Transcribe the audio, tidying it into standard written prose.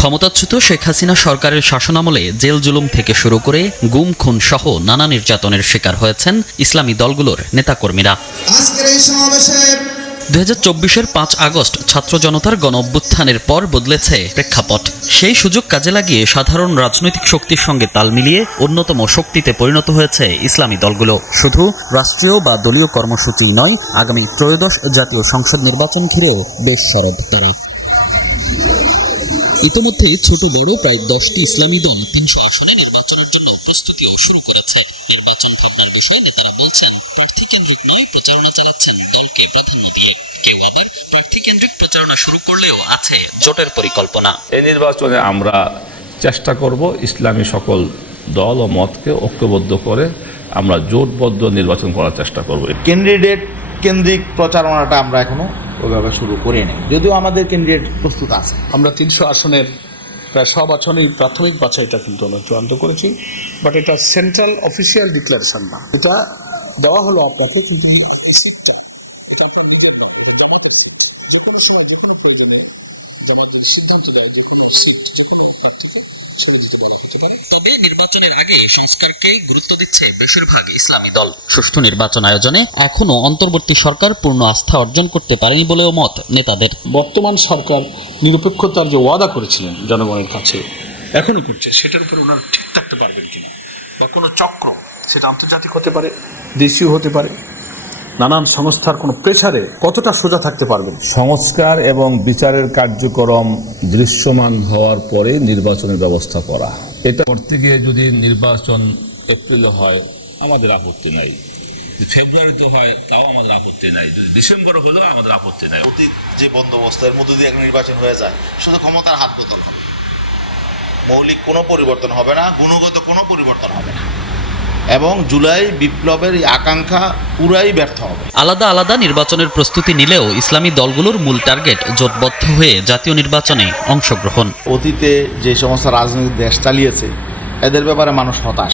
ক্ষমতাচ্যুত শেখ হাসিনা সরকারের শাসনামলে জেল জুলুম থেকে শুরু করে গুম খুন সহ নানা নির্যাতনের শিকার হয়েছেন ইসলামী দলগুলোর নেতাকর্মীরা। 2024-এর 5 আগস্ট ছাত্র জনতার গণ অভ্যুত্থানের পর বদলেছে প্রেক্ষাপট। সেই সুযোগ কাজে লাগিয়ে সাধারণ রাজনৈতিক শক্তির সঙ্গে তাল মিলিয়ে অন্যতম শক্তিতে পরিণত হয়েছে ইসলামী দলগুলো। শুধু রাষ্ট্রীয় বা দলীয় কর্মসূচি নয়, আগামী ত্রয়োদশ জাতীয় সংসদ নির্বাচন ঘিরেও বেশ সরব তারা। ইতিমধ্যে ছোট বড় প্রায় 10টি ইসলামী দল 300 আসনে নির্বাচনের জন্য প্রস্তুতিও শুরু করেছে। নির্বাচন ভাবনার বিষয়ে নেতারা বলছেন, প্রার্থী কেন্দ্রিক নয়, প্রচারণা চালাচ্ছেন দলকে প্রাধান্য দিয়ে। কেউ আবার প্রার্থী কেন্দ্রিক প্রচারণা শুরু করলেও আছে জোটের পরিকল্পনা। এই নির্বাচনে আমরা চেষ্টা করব ইসলামী সকল দল ও মতকে ঐক্যবদ্ধ করে আমরা জোটবদ্ধ নির্বাচন করার চেষ্টা করব। ক্যান্ডিডেট কেন্দ্রিক প্রচারণাটা আমরা এখনো ওইভাবে শুরু করি নাই, যদিও আমাদের ক্যান্ডিডেট প্রস্তুত আছে। আমরা 300 আসনের প্রায় সব আসনেই প্রাথমিক বাছাইটা কিন্তু আমরা চূড়ান্ত করেছি, বাট এটা সেন্ট্রাল অফিসিয়াল ডিক্লারেশন না, এটা দেওয়া হলো আপনাকে, কিন্তু এই সিটটা এটা আপনার নিজের না, জামাতের যে কোনো সময় যে কোনো প্রয়োজনে জামাতের সিদ্ধান্ত দেয় যে কোনো সিট যে কোনো প্রার্থীকে ছেড়ে দিতে বলা হতে পারে। তবে নির্বাচনের আগে সংস্কারকে গুরুত্ব দিচ্ছে বেশিরভাগ ইসলামী দল। সুষ্ঠু নির্বাচন আয়োজনে এখনো অন্তর্বর্তী সরকার পূর্ণ আস্থা অর্জন করতে পারেনি বলেও মত নেতাদের। বর্তমান সরকার নিরপেক্ষতার যে ওয়াদা করেছিলেন জনগণের কাছে এখনো করছে, সেটার উপর ওনারা ঠিক থাকতে পারবেন কিনা, বা কোনো চক্র, সেটা আন্তর্জাতিক হতে পারে, দেশীয় হতে পারে, নানান সংস্থার কোনো প্রেসারে কতটা সোজা থাকতে পারবেন। সংস্কার এবং বিচারের কার্যক্রম দৃশ্যমান হওয়ার পরে নির্বাচনের ব্যবস্থা করা, এটা করতে গিয়ে যদি নির্বাচন এপ্রিলে হয় আমাদের আপত্তি নাই, ফেব্রুয়ারিতে হয় তাও আমাদের আপত্তি নাই, যদি ডিসেম্বরে হলেও আমাদের আপত্তি নাই। অতীত যে বন্দোবস্তের মধ্যে দিয়ে একটা নির্বাচন হয়ে যায়, শুধু ক্ষমতার হাত বদল হবে, মৌলিক কোনো পরিবর্তন হবে না, গুণগত কোনো পরিবর্তন হবে না, এবং জুলাই বিপ্লবের আকাঙ্ক্ষা পুরাই ব্যর্থ হবে। আলাদা আলাদা নির্বাচনের প্রস্তুতি নিলেও ইসলামী দলগুলোর মূল টার্গেট জোটবদ্ধ হয়ে জাতীয় নির্বাচনে অংশগ্রহণ। অতীতে যে সমস্ত রাজনৈতিক দেশ চালিয়েছে এদের ব্যাপারে মানুষ হতাশ।